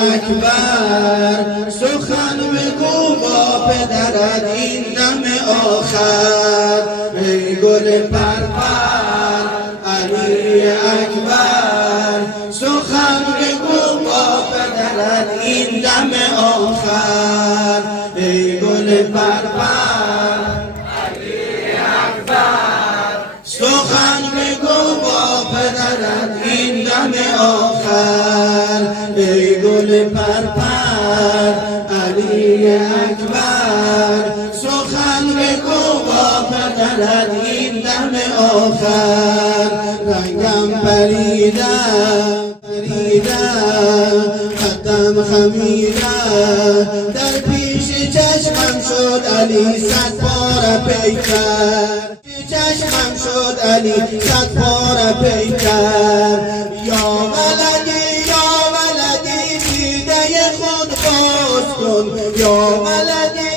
اکبر سخن بگو با پدرت این دم آخر. ای گل پرپر علی اکبر سخن بگو با پدرت این دم آخر. ای گل پرپر علی اکبر سخن بگو با پدرت این دم آخر. ای گل پرپر علی اکبر سخن بگو با پدرت این دم آخر. رنگم پریدم قدم خمیدم در پیش چشمم شد علی صد بار پیکر. چشمم شد علی صد بار پیکر. یا ولدی دیده خود باز کن. یا ولدی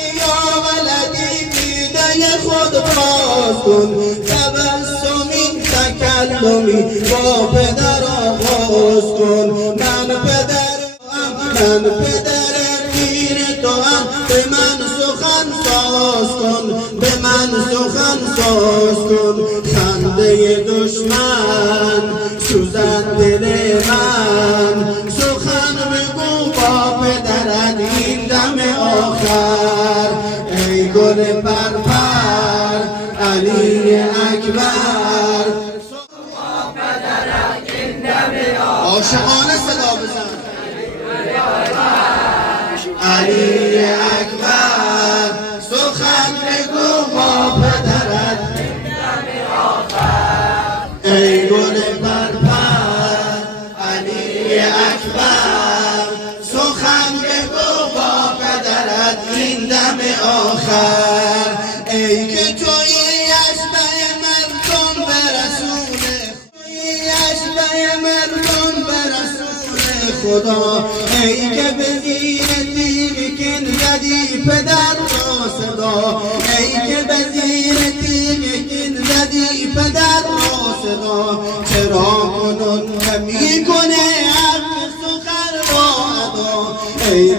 دیده خود باز کن. تبسمی تکلمی با پدر آغاز کن. من پدر پیر تو هم به من سخن ساز کن. به من سخن ساز کن. خنده دشمن سوزن دل من. سخن بگو با پدرت این دم آخر. ای گل پرپر علی اکبر با پدرت این دم آخر. عاشقانه صدا بزن. علی اکبر سخن بگو با پدرت این دم آخر. ای گل پرپر علی اکبر سخن بگو با پدرت این دم آخر. ای که تویی اشبه مردم به رسول خدا. ای که به زیر تیغ کن زدی پدر را صدا. ای که به زیر تیغ کن زدی پدر را صدا. چرا کنون نمی کنه حق سخن را ادا. ای